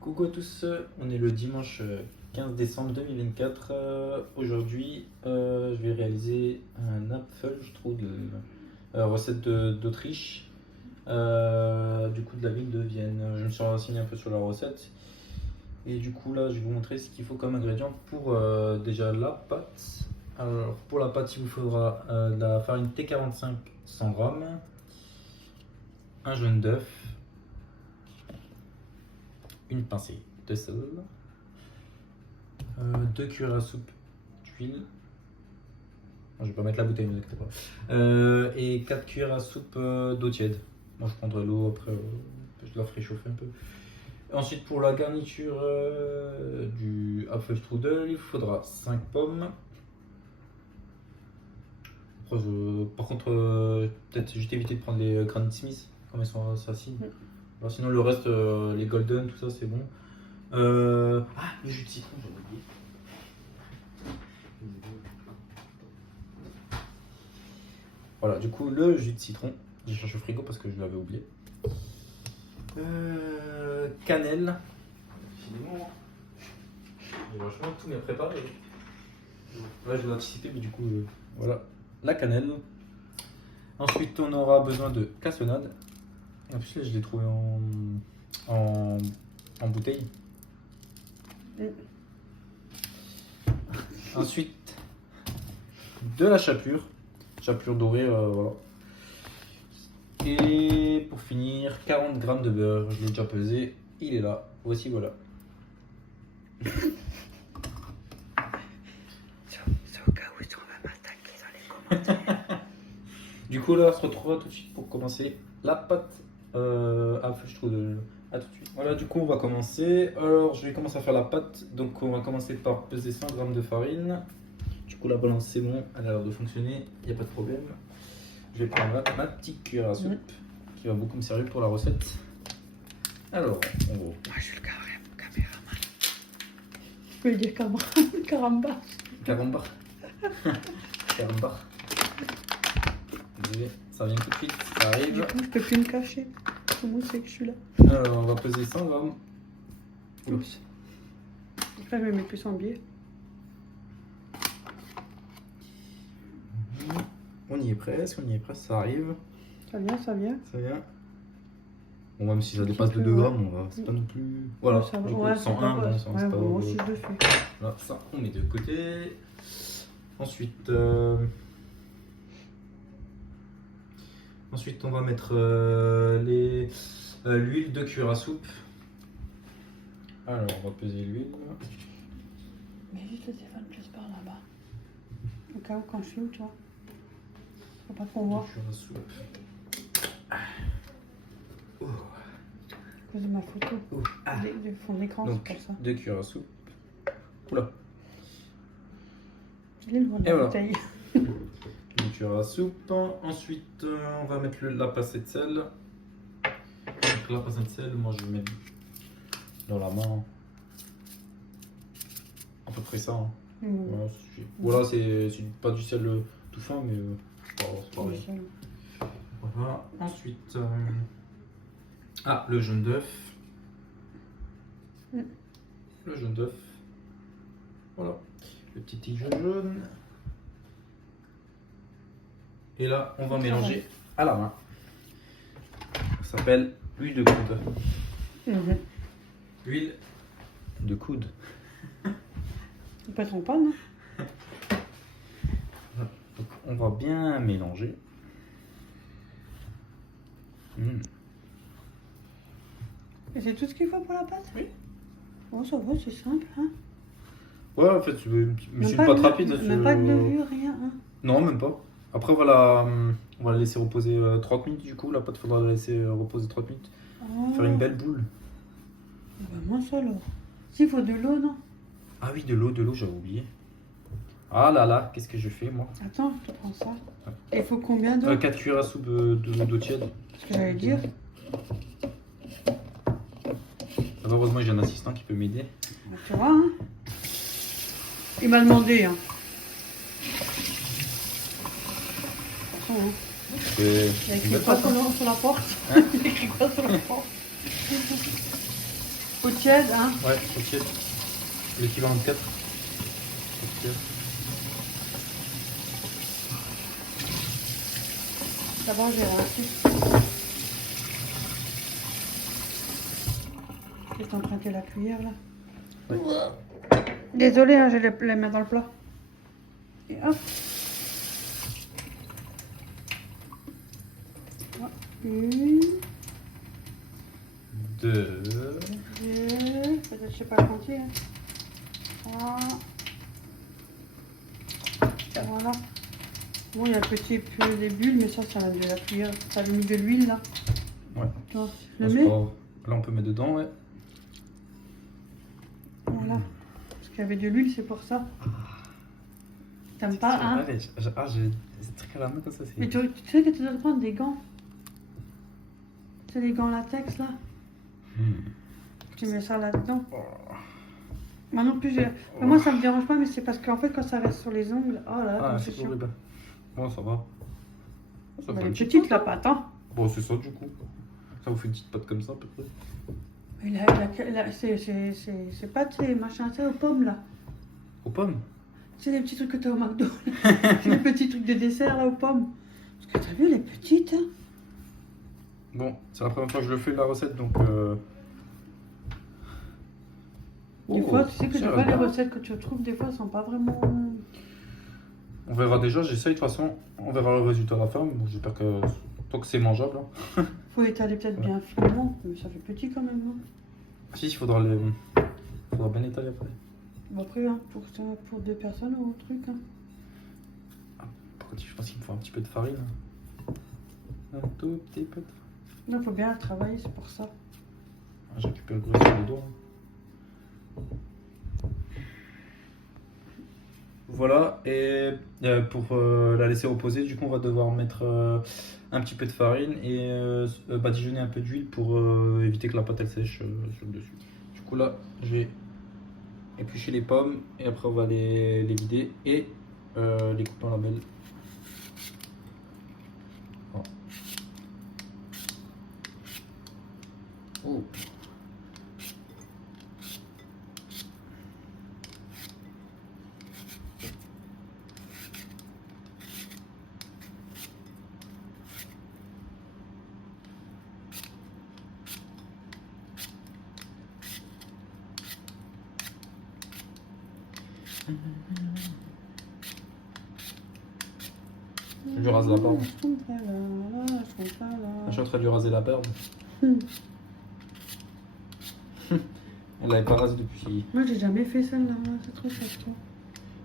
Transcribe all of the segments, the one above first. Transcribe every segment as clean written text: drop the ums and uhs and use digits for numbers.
Coucou à tous, on est le dimanche 15 décembre 2024. Aujourd'hui, je vais réaliser un Apfelstrudel, recette d'Autriche, du coup de la ville de Vienne. Je me suis renseigné un peu sur la recette et du coup là, je vais vous montrer ce qu'il faut comme ingrédient pour déjà la pâte. Alors pour la pâte, il vous faudra de la farine T45 100 g, un jaune d'œuf, une pincée de sel, 2 cuillères à soupe d'huile, je vais pas mettre la bouteille, ne vous inquiétez pas, et 4 cuillères à soupe d'eau tiède. Moi je prendrai l'eau après, je la ferai chauffer un peu. Ensuite pour la garniture du Apfelstrudel, il faudra 5 pommes. Après, par contre, peut-être juste éviter de prendre les Granny Smith comme elles sont assez acides. Alors, sinon le reste, les golden, tout ça c'est bon. Le jus de citron, j'avais oublié. Voilà, du coup le jus de citron, j'ai cherché au frigo parce que je l'avais oublié. Cannelle. Finalement, j'ai vachement tout bien préparé. Là je l'ai anticipé, mais du coup, voilà, la cannelle. Ensuite on aura besoin de cassonade. En plus là je l'ai trouvé en bouteille. Ensuite de la chapelure dorée, voilà. Et pour finir 40 g de beurre, je l'ai déjà pesé, il est là, voici, voilà. C'est au cas où on va m'attaquer dans les commentaires. Du coup là on se retrouvera tout de suite pour commencer la pâte Apfelstrudel. A tout de suite. Voilà, du coup on va commencer. Alors je vais commencer à faire la pâte. Donc on va commencer par peser 100 g de farine. Du coup la balance c'est bon, elle a l'air de fonctionner, il n'y a pas de problème. Je vais prendre ma petite cuillère à soupe qui va beaucoup me servir pour la recette. Alors en gros. Moi je suis le caméraman. Je peux lui dire caramba. Carambar. Carambar. Désolé, ça vient tout de suite, ça arrive. Du coup je peux plus me cacher. Comment c'est que je suis là? Alors on va peser 100 g. Oups. Après je me mets plus en biais. On y est presque, ça arrive. Ça vient. Ça vient. Bon, même si ça Un dépasse petit de peu, 2 ouais. grammes, on va, c'est pas non plus. Voilà, Ça va. du coup, Ouais, 101, bon, ça, c'est pas. moi aussi je le fais. Voilà, ça, on met de côté. Ensuite, on va mettre l'huile, 2 cuillères à soupe. Alors, on va peser l'huile. Mais juste le téléphone plus par là-bas. Au cas où quand je filme, tu vois. Faut pas qu'on 2 voit. cuillères à soupe. Oh. À cause de ma photo. Oh. De fond d'écran, c'est Donc, pour ça. 2 cuillères à soupe. Oula. Je l'ai le de Et la voilà. bouteille. 2 cuillères à soupe. Ensuite, on va mettre la pincée de sel. Donc, la pincée de sel, moi je vais mettre dans la main. À peu près ça. Hein. Voilà, c'est pas du sel tout fin, mais c'est pareil. Voilà. Ensuite, le jaune d'œuf. Le jaune d'œuf. Voilà. Le petit tige jaune. Et là, on va mélanger à la main. Ça s'appelle l'huile de coude. L'huile de coude. Il peut être en panne. Donc, on va bien mélanger. Et c'est tout ce qu'il faut pour la pâte? Oui. Oh, ça va, c'est simple. Hein? Ouais, en fait, c'est une Même pâte rapide. Même pas de levure, rien. Hein? Non, même pas. Après, on va la laisser reposer 30 minutes du coup. La pâte, il faudra la laisser reposer 30 minutes. Oh. Faire une belle boule. Bah, moi, ça alors. S'il faut de l'eau, non? Ah oui, de l'eau, j'avais oublié. Ah là là, qu'est-ce que je fais moi? Attends, je te prends ça. Et il faut combien d'eau? 4 cuillères à soupe d'eau tiède. Ce que j'allais dire. Heureusement, j'ai un assistant qui peut m'aider. Bah, tu vois, hein? Il m'a demandé, hein. Attention, hein. Il y a écrit quoi sur la porte? Il y a écrit quoi sur la porte? Oui, Faut tiède, hein. Ouais, ok. L'équivalent de 4. Ok. D'abord, j'ai raté. Je vais t'emprunter la cuillère, là. Ouais. Désolée, hein, j'ai les mains dans le plat. Et hop. Une, 2. deux, peut-être je sais pas compter. Hein. 3. Voilà. Bon, il y a un petit peu des bulles, mais ça va de la cuillère. Ça a mis de l'huile là. Ouais. Toi, Là, le c'est mets. pas grave. Là, on peut mettre dedans, ouais. Voilà. Parce qu'il y avait de l'huile, c'est pour ça. T'aimes pas, hein? Ouais, j'ai des trucs à la main comme ça. Mais tu sais que tu dois te prendre des gants. C'est les gants latex là. Tu mets ça là-dedans. Moi non plus, moi ça me dérange pas, mais c'est parce qu'en fait quand ça reste sur les ongles, oh là, Ah, c'est c'est chiant. horrible. Bon, ça va. Ça Elle fait est une petite la pâte, hein. Bon, c'est ça du coup. Ça vous fait une petite pâte comme ça, peut-être. Mais c'est pas tes machins, c'est aux pommes là. Aux pommes. C'est les petits trucs que t'as au McDo. Les petits trucs de dessert là aux pommes. Parce que t'as vu, elle est petite, hein. Bon, c'est la première fois que je le fais la recette, donc. Des fois, tu sais que des ça fois, les va. recettes que tu trouves, des fois, sont pas vraiment. On verra déjà, j'essaye de toute façon. On verra le résultat à la fin. Bon, j'espère que tant que c'est mangeable. Hein. Faut étaler peut-être bien finement, mais ça fait petit quand même. Hein. Si, il faudra bien étaler après. Bon, après, hein, pour 2 personnes ou un truc. Hein. Par contre, je pense qu'il me faut un petit peu de farine. Un tout petit peu de farine. Non, faut bien travailler, c'est pour ça. Ah, j'ai récupéré le gros sur les doigts. Voilà, et pour la laisser reposer, du coup, on va devoir mettre un petit peu de farine et badigeonner un peu d'huile pour éviter que la pâte elle sèche sur le dessus. Du coup, là, je vais éplucher les pommes et après, on va les vider et les couper en lamelles. Voilà. Oh. Je lui rase la barbe. Je suis en train de lui raser la barbe. Elle l'avait pas rasé depuis. Moi, j'ai jamais fait celle-là, c'est trop chouette.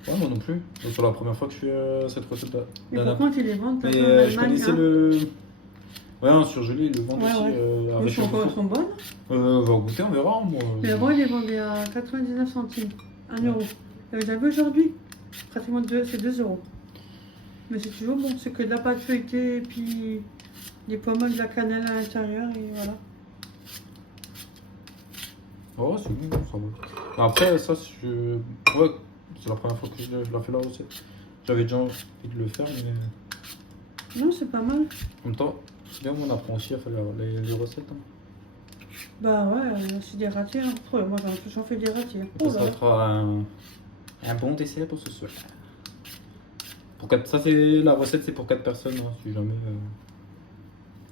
Ouais, moi non plus. C'est la première fois que je fais cette recette-là. Et par contre, ils les vendent Mais en Allemagne. je connaissais hein. le. Ouais, en surgelé, ils le vendent Ouais, aussi. ouais. Avec Ils sont bonnes. on va goûter, on verra. Moi. Mais avant, ils les vendaient à 99 centimes, 1 euro. Et vous avez aujourd'hui, pratiquement c'est 2 euros. Mais c'est toujours bon, c'est que de la pâte feuilletée et puis des pommes avec de la cannelle à l'intérieur et voilà. Oh, c'est bon, ça va. Après, ça, ouais, c'est la première fois que je la fais la recette. J'avais déjà envie de le faire, mais Non, c'est pas mal. en même temps, c'est bien, on apprend aussi à faire les recettes. Hein. Bah ouais, c'est des ratés. Hein. Oh, moi, j'en fais des ratés. Oh, Ça là. sera un bon dessert pour ce soir. Ça, c'est la recette, c'est pour 4 personnes, hein, si jamais.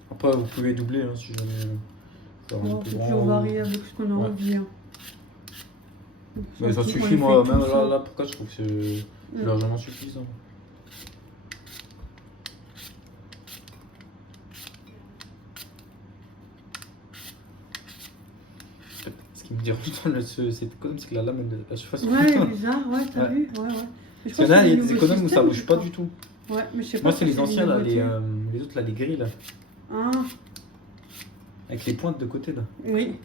Après, vous pouvez doubler, hein, si jamais. Ça rend Bon, un peu c'est grand toujours ou- varié avec ce qu'on a Ouais. envie. Hein. Mais ça On suffit, les moi, fait même tous, là, hein. là, pour 4, je trouve que c'est largement suffisant. Ce qui me dérange dans cet économe, c'est que la lame, elle se fasse Ouais, bizarre, ouais, t'as vu. Ouais, ouais. Mais je Parce que pense là, que il y a le des nouveau économes où ça système, bouge je pas crois. du tout. Ouais, mais je sais pas. Moi, si c'est les anciens, là, nouveautés. les autres, là, les gris, là. Ah, Avec les pointes de côté, là. oui.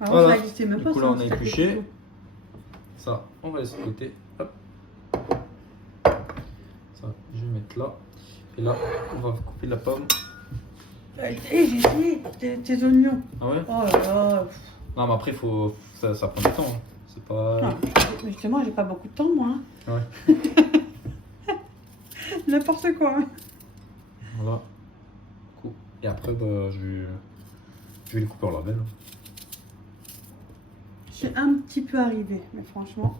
Ah, Voilà. ça existait même Du pas. coup, ça, là, on a c'était épluché. plutôt. Ça, on va laisser de côté. Hop. Ça, je vais mettre là. Et là, on va couper la pomme. J'ai essayé tes oignons. Ah ouais? Oh là là. Non, mais après, ça prend du temps. Hein. C'est pas. Ah, mais justement, j'ai pas beaucoup de temps, moi. Hein. Ouais. N'importe quoi. Hein. Voilà. Cool. Et après, bah, je vais les couper en lamelles. C'est un petit peu arrivé, mais franchement.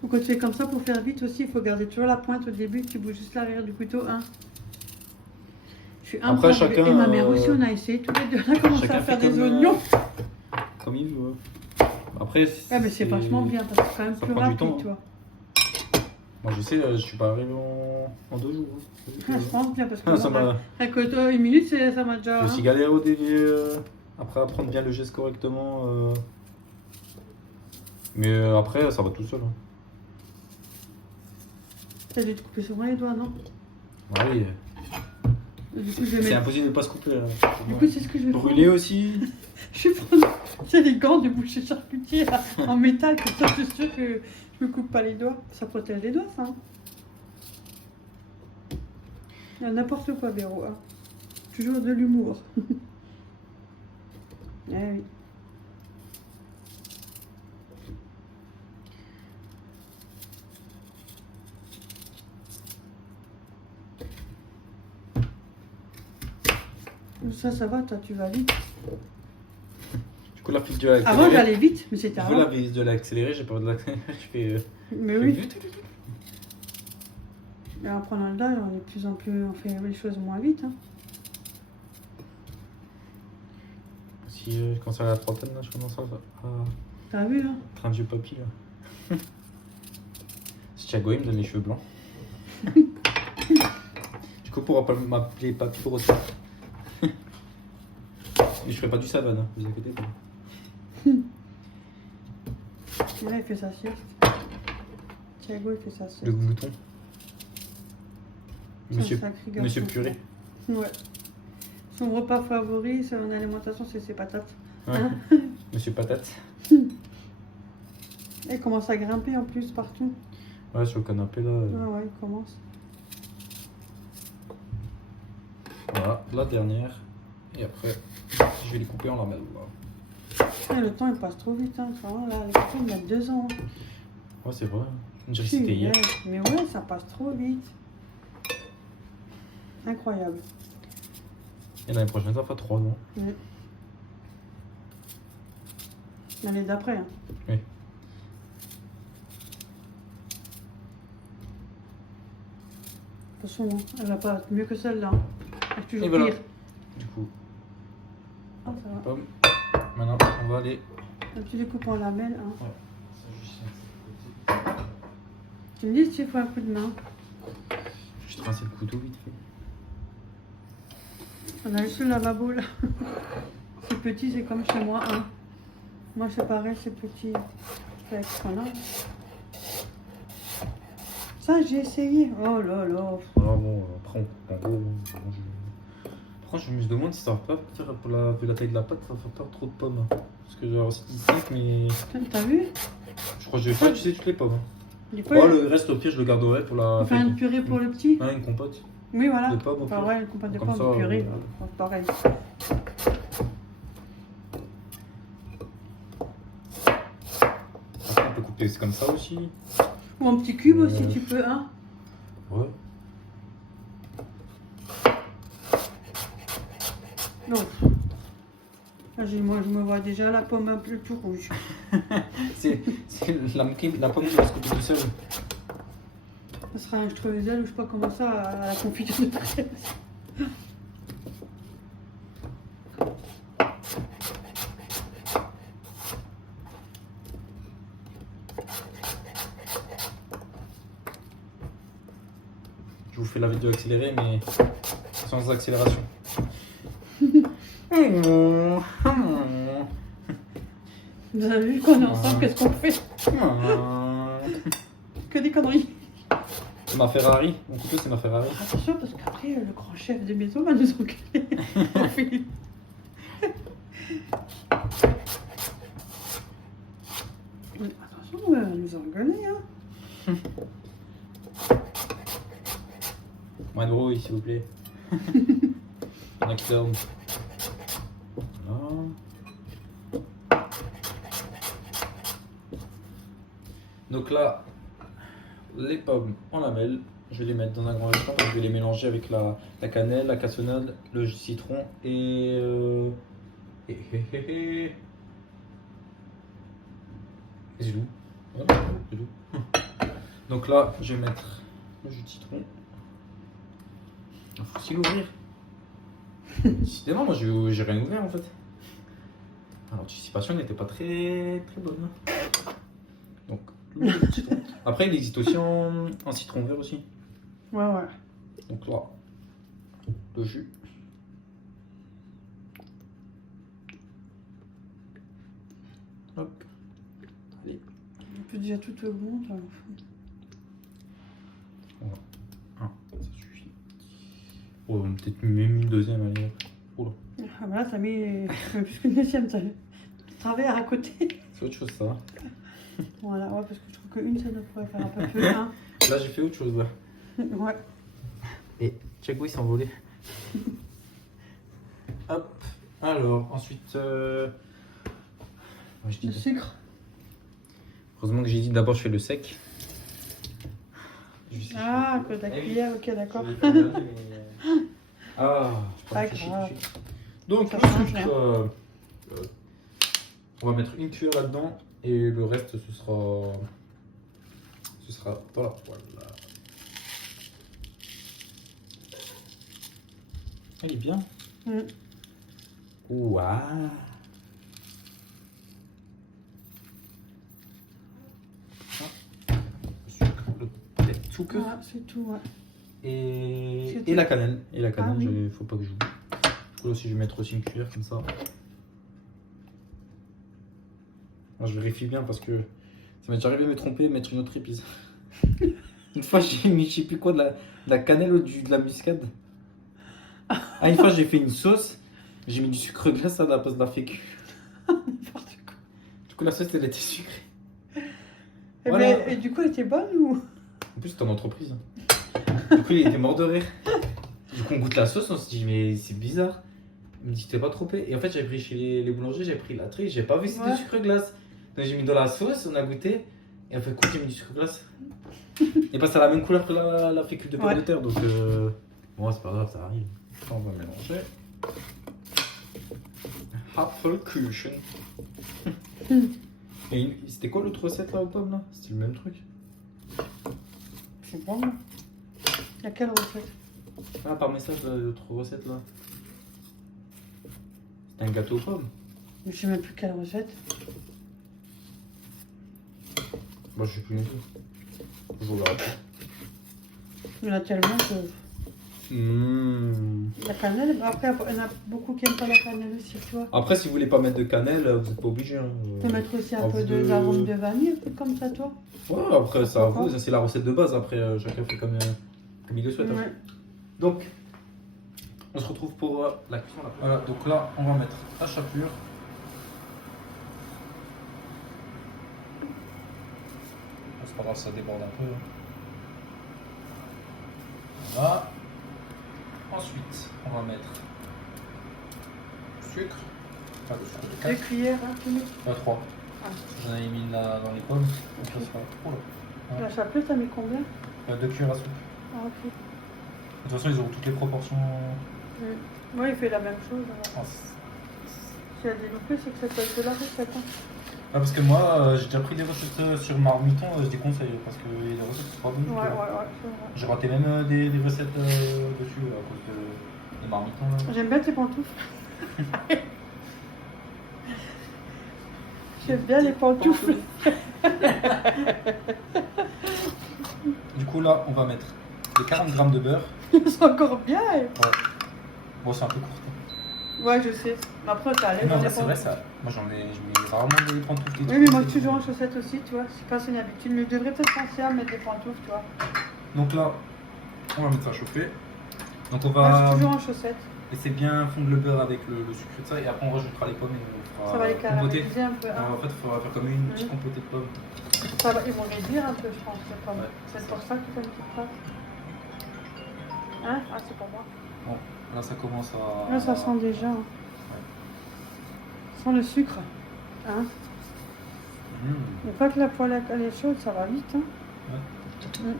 Donc quand tu fais comme ça, pour faire vite aussi, il faut garder toujours la pointe au début. Tu bouges juste l'arrière du couteau. Hein. Je suis un peu Après, arrivée. chacun, Et ma mère aussi, on a essayé tous les deux. On a commencé chacun à faire fait des comme, oignons. Comme il veut. Après, Ouais, mais c'est vachement bien parce que c'est quand même ça plus prend du rapide, temps, tu vois. Moi, je sais, je suis pas arrivé en 2 jours. Ah, je pense bien parce que Ah, ça m'a... avec une minute, ça m'a déjà. J'ai aussi galéré au début, après apprendre bien le geste correctement. Mais après, ça va tout seul. Hein. T'as dû te couper souvent les doigts, non? Ah oui, Du coup, je vais c'est mettre. impossible de ne pas se couper. Là. Du coup, c'est ce que je vais prendre. Brûler aussi. Je vais prendre. C'est les gants du boucher charcutier là, en métal, comme ça, je suis sûre que je me coupe pas les doigts. Ça protège les doigts, ça. Hein. Il y a n'importe quoi, Véro. Hein. Toujours de l'humour. Eh oui. Ça va, toi, tu vas vite. Du coup, la file de l'accéléré. Avant, j'allais vite, mais c'était Du coup, avant. la vis de l'accéléré, j'ai pas de l'accéléré. Je fais. Mais oui. Et en prenant le dalle, on est de plus en plus, on fait les choses moins vite. Hein. Si quand ça à la trentaine, là, je commence à T'as vu, là? être un vieux papy. Là. Si Thiago, il me donne les cheveux blancs. Du coup, pour pas m'appeler papy pour autant. Mais je ferai pas du savane, hein, vous inquiétez pas. Et là, il fait sa sieste. Thiago, il fait sa sieste. Le mouton. C'est un Monsieur, sacré garçon. Monsieur Purée. Ouais. Son repas favori, son alimentation, c'est ses patates. Ouais. Hein. Monsieur Patate. Il commence à grimper en plus partout. Ouais, sur le canapé là. Ah ouais, il commence. Voilà, la dernière. Et après, je vais les couper en lamelles. Voilà. Et le temps, il passe trop vite. Hein. Vraiment, là, les photos, il y a 2 ans. Hein. Ouais, c'est vrai. Je dirais que c'était hier. Mais ouais, ça passe trop vite. Incroyable. Et l'année prochaine, ça fera 3 ans. L'année d'après. Hein. Oui. De toute façon, elle va pas être mieux que celle-là. Hein. Elle est toujours Et voilà. pire. Du coup, Ah, ça va. pomme. Maintenant, on va aller. Tu les coupes en lamelles. Hein. Ouais. Ça, juste un petit Tu me dis si tu fais un coup de main. côté. Juste rincer le couteau vite fait. On a juste le lavabo là. C'est petit, c'est comme chez moi. Hein. Moi, c'est pareil, c'est petit. Avec ce qu'on a. Ça, j'ai essayé. Oh là là. Alors bon, après, en gros, par contre, je me demande si ça va pas faire pour vu la taille de la pâte, ça va faire trop de pommes. Parce que genre, c'est 5, mais T'as vu? je crois que je vais pas utiliser toutes les pommes. Des Oh, le reste, au pire, je le garderai pour la. On fait une purée pour le petit. Ouais, une compote. Oui, voilà. De pommes, au Enfin, pire. ouais, une compote de Comme pommes, ça, de purée. C'est pareil. Après, on peut couper comme ça aussi. Ou un petit cube aussi, tu peux, hein. Ouais. Non. Là, moi, je me vois déjà la pomme un peu tout rouge. C'est la pomme qui va se couper tout seul. Ça sera un streusel ou je sais pas comment ça à la confiture de fraise. Je vous fais la vidéo accélérée, mais sans accélération. Vous avez vu qu'on est ensemble, qu'est-ce qu'on fait? Que des conneries. C'est ma Ferrari. Mon couteau, c'est ma Ferrari. Attention, parce qu'après, le grand chef de maison va nous engueuler. Attention, elle va nous engueuler, hein. Moins de bruit, s'il vous plaît. Il y en a qui dorment. Voilà. Donc là, les pommes en lamelles, je vais les mettre dans un grand récipient, je vais les mélanger avec la cannelle, la cassonade, le jus de citron et C'est doux. Voilà, c'est doux. Donc là, je vais mettre le jus de citron. Il faut aussi l'ouvrir. Décidément, moi j'ai rien ouvert en fait. L'anticipation n'était pas très bonne. Donc, le jus de citron. Après, il existe aussi en citron vert aussi. Ouais. Donc là, le jus. Hop. Allez. On peut déjà tout au bon. Voilà. Ça suffit. Oh, peut-être même une deuxième, allez. Oh là. Ah bah là, t'as mis plus qu'une deuxième, t'as travers à côté. C'est autre chose ça. Voilà, ouais, parce que je trouve qu'une, ça nous pourrait faire un peu plus. Hein. Là, j'ai fait autre chose là. Ouais. Et check où il s'est envolé. Hop. Alors, ensuite. Moi, je dis- Le sucre. Heureusement que j'ai dit d'abord, je fais le sec. Ah, que la cuillère, ok, d'accord. Ah, je Pas réfléchis grave. tout de suite. Donc, Ça le change, sucre, hein. on va mettre une cuillère là-dedans et le reste, ce sera dans la poêle. Elle est bien. Mm. Ouah. Le sucre, le sucre Voilà, c'est tout, ouais. et la cannelle. Et la cannelle, Ah oui. faut pas que j'oublie. Là aussi, je vais mettre aussi une cuillère comme ça. Alors, je vérifie bien parce que ça m'est déjà arrivé de me tromper et mettre une autre épice. Une fois, j'ai mis je sais plus quoi de la cannelle ou de la muscade. Ah, une fois, j'ai fait une sauce, j'ai mis du sucre glace à la place de la fécule. N'importe quoi. Du coup, la sauce, elle était sucrée. Et, Voilà. et du coup, elle était bonne ou? En plus, c'était en entreprise. Du coup, il était mort de rire. Du coup, on goûte la sauce, on se dit, mais c'est bizarre. Il me dit, t'es pas trompé. Et en fait, j'avais pris chez les boulangers, j'ai pris la triche, j'ai pas vu c'était Ouais. du sucre glace. Donc, j'ai mis dans la sauce, on a goûté. Et après, coup, j'ai mis du sucre glace. Et pas, c'est la même couleur que la fécule de pomme Ouais. de terre. Donc, bon, c'est pas grave, ça arrive. On va mélanger. Apfelkuchen. Et c'était quoi l'autre recette là aux pommes là? C'était le même truc. C'est bon. Hein. Laquelle recette? Ah, par message, l'autre recette là. C'était un gâteau aux pommes. Mais je sais même plus quelle recette. Moi, je sais plus du tout. Je vous le rappelle. Il y en a tellement que. La cannelle, après, il y en a beaucoup qui n'aiment pas la cannelle aussi, tu vois. Après, si vous voulez pas mettre de cannelle, vous n'êtes pas obligé. Hein. Tu peux mettre aussi un Envie peu de- d'arôme de vanille, un truc comme ça, toi. Ouais, après, ça, Pourquoi ça c'est la recette de base. Après, chacun fait comme il le souhaite. Hein. Ouais. Donc, on se retrouve pour la cuisson. Là. Voilà, donc là, on va mettre la chapelure. C'est pas grave, ça déborde un peu. Voilà. Ensuite, on va mettre du sucre. Enfin, le sucre de 2 4. cuillères, hein, tu mets. 3. Ah. J'en avais mis là dans les pommes. Donc ça sera. Oh là. La chapelure, t'as mis combien? 2 cuillères à soupe. Ah, ok. De toute façon, ils auront toutes les proportions. Moi, il fait la même chose. Alors. Ah, S'il y a des loupés, c'est que ça peut la recette. Hein. Ah, parce que moi, j'ai déjà pris des recettes sur Marmiton, je déconseille parce que les recettes sont pas bonnes. Ouais, c'est vrai. J'ai raté même des recettes dessus à cause de Marmiton. Là. J'aime bien tes pantoufles. J'aime bien les pantoufles. Du coup, là, on va mettre les 40 grammes de beurre. C'est encore bien. Ouais. Bon, c'est un peu court. Ouais, je sais. Mais après, t'as l'air Non, dans les bah, c'est vrai, pantoufles. ça. Moi, je mets rarement des pantoufles. Oui, mais moi, je suis toujours en chaussettes aussi, tu vois. C'est pas une habitude. Mais je devrais peut-être penser à mettre des pantoufles, tu vois. Donc là, on va mettre ça à chauffer. Donc on Moi, je va suis toujours en chaussettes. laisser bien fondre le beurre avec le sucre et ça. Et après, on rajoutera les pommes et on fera Ça va les compoter. caraméliser un peu. Hein. Alors, en fait, il faudra faire comme une petite compotée de pommes. Ça va, ils vont réduire un peu, je pense. C'est comme... Ouais. C'est pour ça que tu as une petite pâte. Hein? Ah, c'est pour moi. Bon, là, ça commence à. Là, ça sent déjà. Hein. Ça sent le sucre. Hein? Une fois que la poêle elle est chaude, ça va vite. Hein? Ouais.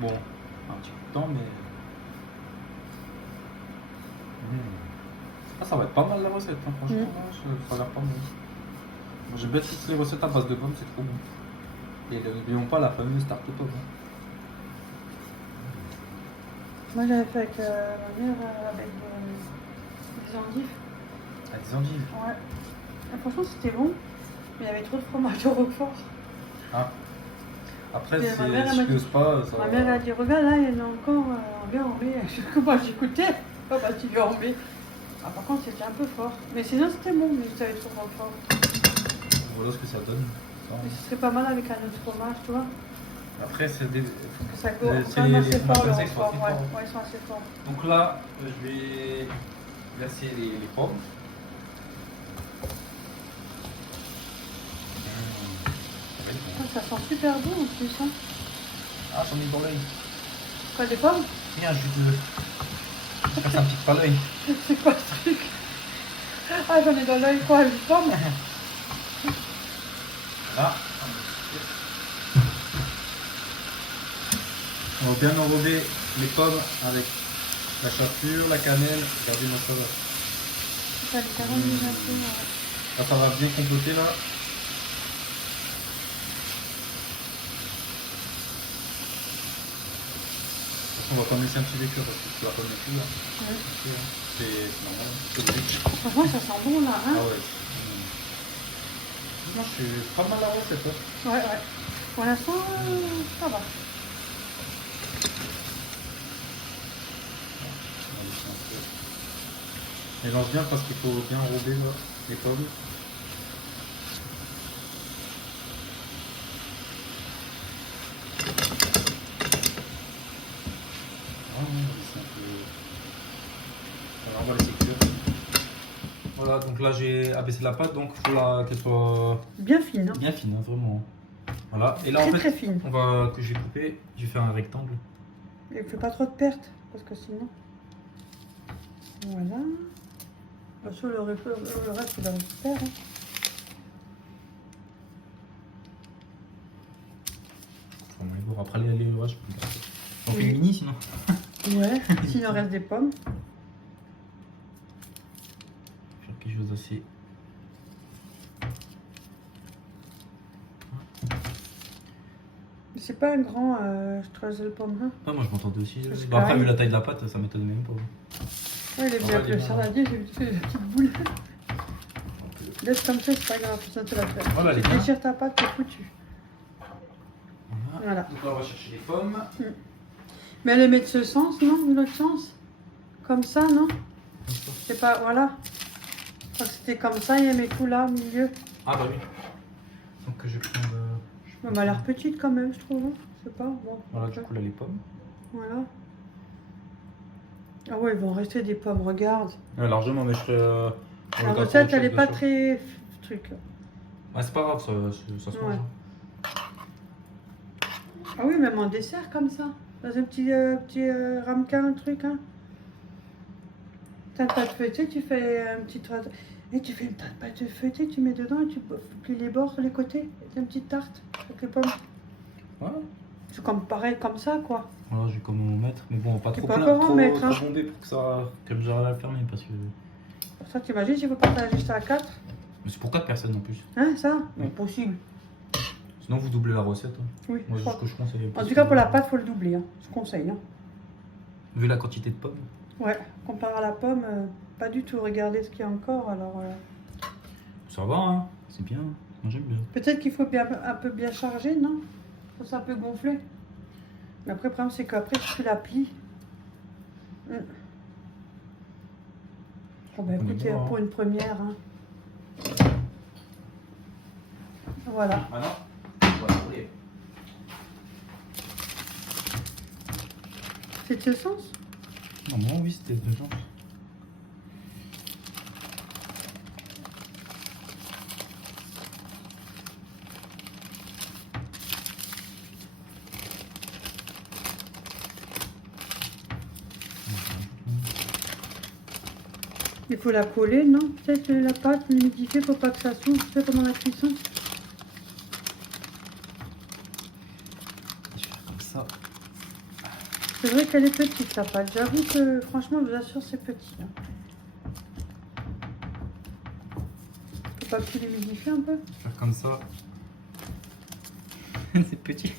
Bon, un petit peu de temps, mais. Ah, ça va être pas mal la recette, hein, franchement. Mm. Là, ça a l'air pas mal. Je bâtisse les recettes à base de pommes, c'est trop bon. Et n'oublions pas la fameuse tarte aux pommes. Moi j'avais fait avec ma mère avec des endives. Ah, des endives. Ouais. Et franchement c'était bon, mais il y avait trop de fromage de Roquefort. Ah. Après, Et si ma mère, elle je m'a dit- n'ose pas, ça Ma va. mère a dit regarde là, il y en a encore, regarde en mai. Moi j'écoutais, oh bah tu veux en mai. Ah par contre c'était un peu fort. Mais sinon c'était bon, mais je savais trop Roquefort. Voilà ce que ça donne. Ça. Mais ce serait pas mal avec un autre fromage, tu vois. Après, c'est des. Que ça go, C'est quand même les assez fort le fromages comme ça, ils sont Roquefort. assez Ouais, forts. ouais, ils sont assez forts. Donc là, je vais verser les pommes. Ça sent super bon en plus. Hein. Ah, j'en ai dans l'œil. Quoi, des pommes? Il y a un jus de. J'espère que ça me pique pas l'œil. C'est quoi ce truc? Ah, j'en ai dans l'œil quoi, des pommes? Là. On va bien enrober les pommes avec la chapelure, la cannelle. Regardez-moi ça là. Ça les caramélise un peu. Ouais. Là, ça va bien comploter là. On va quand même laisser un petit décor parce que tu vas pas mettre tout là. Ouais. C'est normal. C'est logique. Franchement, ça sent bon là. Hein. Ah ouais. Moi je suis pas mal à la recette. Hein. Ouais, ouais. Pour l'instant, ça va. Mélange bien parce qu'il faut bien enrober là, les pommes. Alors, on va laisser cuire. Voilà, donc là j'ai abaissé la pâte, donc il faut qu'elle soit Bien fine. Hein. bien fine, hein, vraiment. Voilà, et là Très en fait, très fine. que je vais couper, je vais faire un rectangle. Et fais pas trop de pertes, parce que sinon. Voilà. Bien sûr, le reste, il le récupère. Hein. Enfin, bon, après les rats, je peux le garder. On fait Oui. une mini sinon. Ouais, s'il en reste des pommes. Faire quelque chose d'assez. C'est pas un grand streusel pomme. Hein. Ah, moi je m'entendais aussi. Ça, c'est Bah, après, pareil. vu la taille de la pâte, ça m'étonne même pas. Ouais, il est On bien va que le les saladier, j'ai vu des petites boules. Laisse comme ça, c'est pas grave, ça te la fait. Voilà, elle est Tu bien. déchires ta pâte, t'es foutu. Voilà. Voilà. Donc là, on va chercher les pommes. Mais elle aimait de ce sens, non? De l'autre sens? Comme ça, non? Comme ça. C'est pas, voilà. Je crois que c'était comme ça, il y a mes coups là, au milieu. Ah, bah oui. Donc je vais prendre. Mais elle a l'air petite quand même, je trouve. Hein. Je sais pas, bon. Voilà, ok. du coup, là, les pommes. Voilà. Ah ouais, ils vont rester des pommes, regarde. Ouais, largement, mais je ferai. La recette, elle est pas très truc. Ouais, c'est pas grave, ça se mange. Ouais. Ah oui, même en dessert comme ça. Dans un petit ramequin, un truc. Hein. T'as une pâte feuilletée, tu fais un petit trait. Et tu fais une pâte feuilletée, tu mets dedans et tu plies les bords sur les côtés. C'est une petite tarte avec les pommes. Ouais. C'est comme pareil, comme ça quoi. Voilà, je vais comment mettre. Mais bon, pas Tu trop peux plein, encore en mettre, hein. trop bombé pour que ça. Que j'arrive à le fermer parce que. Pour ça, t'imagines si vous partagez ça à 4? Mais c'est pour 4 personnes en plus. Hein, ça? Impossible. Sinon, vous doublez la recette. Hein. Oui, Moi, je c'est crois. ce que je conseille. En tout cas, pour la pâte, faut le doubler. Hein. Je conseille. Hein. Vu la quantité de pommes. Ouais, comparé à la pomme, pas du tout. Regardez ce qu'il y a encore. Alors, Ça va, hein. C'est bien. Moi, j'aime bien. peut-être qu'il faut bien, un peu bien charger, non? Faut ça un peu gonfler. Mais après, le problème, c'est qu'après, tu la plies. Oh, ben, On est écoutez, bon, hein. pour une première. Hein. Voilà. Ah non. Voilà, oui. C'est de ce sens? Non, oui, c'était de gens. Il faut la coller, non? Peut-être la pâte, l'humidifier pour pas que ça s'ouvre, tu sais, pendant la cuisson. Je vais faire comme ça. C'est vrai qu'elle est petite, la pâte. J'avoue que, franchement, je vous assure, c'est petit. Hein. Faut pas pu l'humidifier un peu? Faire comme ça. C'est petit.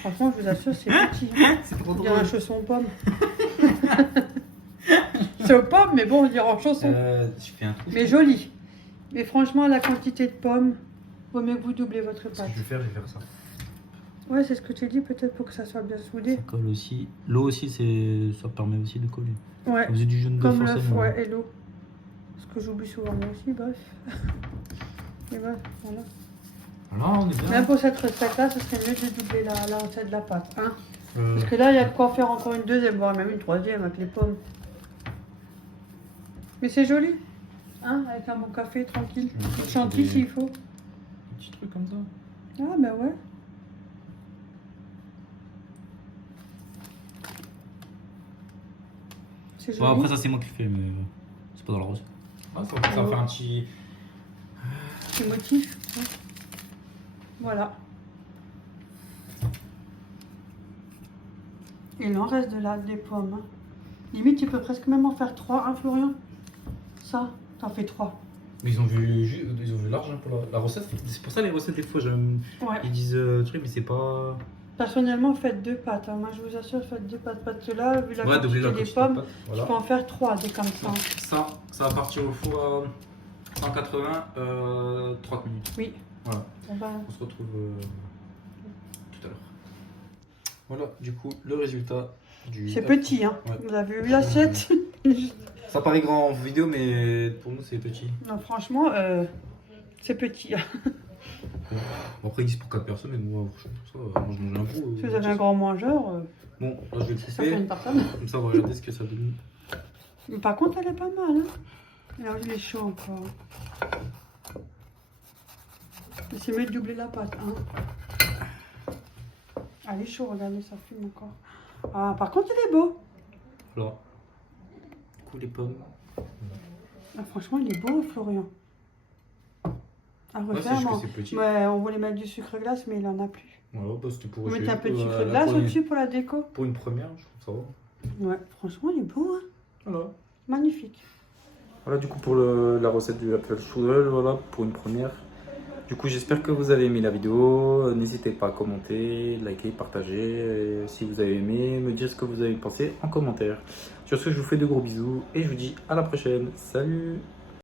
Franchement, je vous assure, c'est petit. Hein. C'est trop On drôle. dirait un chausson pomme. C'est aux pommes, mais bon, on dirait un chausson. Tu fais un truc. Mais joli. Mais franchement, la quantité de pommes, vaut mieux que vous doublez votre Ce que pâte. je vais faire ça. Ouais, c'est ce que tu dis, peut-être pour que ça soit bien soudé. Ça colle aussi. L'eau aussi, ça permet aussi de coller. Ouais, On faisait du jaune d'œuf comme l'œuf, forcément. ouais, et l'eau. Ce que j'oublie souvent moi aussi, bref. Et bref, voilà. Voilà, on est bien. Même pour cette recette-là, ce serait mieux de doubler la recette de la pâte. Hein. Euh, Parce que là, il y a de quoi faire encore une deuxième, voire même une troisième avec les pommes. Mais c'est joli. Hein, avec un bon café, tranquille. Je vais faire Une chantilly des- s'il faut. un petit truc comme ça. Ah, bah ouais. C'est joli. Bon, après, ça, c'est moi qui fais, mais c'est pas dans la recette. Ah, ça va faire un petit. Petit motif. Hein. Voilà. Et il en reste des pommes. Hein. Limite, tu peux presque même en faire 3, hein, Florian? Ça, t'en fais 3. Ils ont vu large hein, pour la recette. C'est pour ça les recettes, des fois, Ouais. ils disent truc, mais c'est pas. Personnellement, faites 2 pâtes. Hein. Moi, je vous assure, faites 2 pâtes. Parce que là, vu la Ouais, doubler quantité la des quantité de pommes, pâte, tu voilà. peux en faire 3, des comme ça. Donc, ça va partir au four à 180, 30 minutes. Oui. Voilà. Bon, bah, On se retrouve tout à l'heure. Voilà, du coup, le résultat du. c'est petit, hein. Ouais. Vous avez vu l'assiette? Ça paraît grand en vidéo, mais pour nous, c'est petit. Non, franchement, c'est petit. Bon, après, ils disent pour 4 personnes, mais moi, franchement, ça, moi, je mange un bout. Si vous avez un grand mangeur, Bon, là, je vais le ça fait couper. une personne. Comme ça, on va regarder ce que ça donne. Mais par contre, elle est pas mal. Hein. Alors, il est chaud encore. Mais c'est mieux de doubler la pâte. Hein. Elle est chaud, regardez, ça fume encore. Ah, par contre, il est beau. Voilà. Du coup, les pommes. Ah, franchement, il est beau, Florian. À Ouais, c'est refaire, juste que non. c'est petit. Ouais, on voulait mettre du sucre glace, mais il en a plus. Voilà, bah, c'était pour On mettait un peu de essayer, sucre là, glace pour une- au-dessus pour la déco. Pour une première, je trouve ça va. Ouais, franchement, il est beau. Hein. Voilà. Magnifique. Voilà du coup pour la recette du Apfelstrudel, voilà pour une première. Du coup j'espère que vous avez aimé la vidéo, n'hésitez pas à commenter, liker, partager, et si vous avez aimé, me dire ce que vous avez pensé en commentaire. Sur ce je vous fais de gros bisous et je vous dis à la prochaine, salut!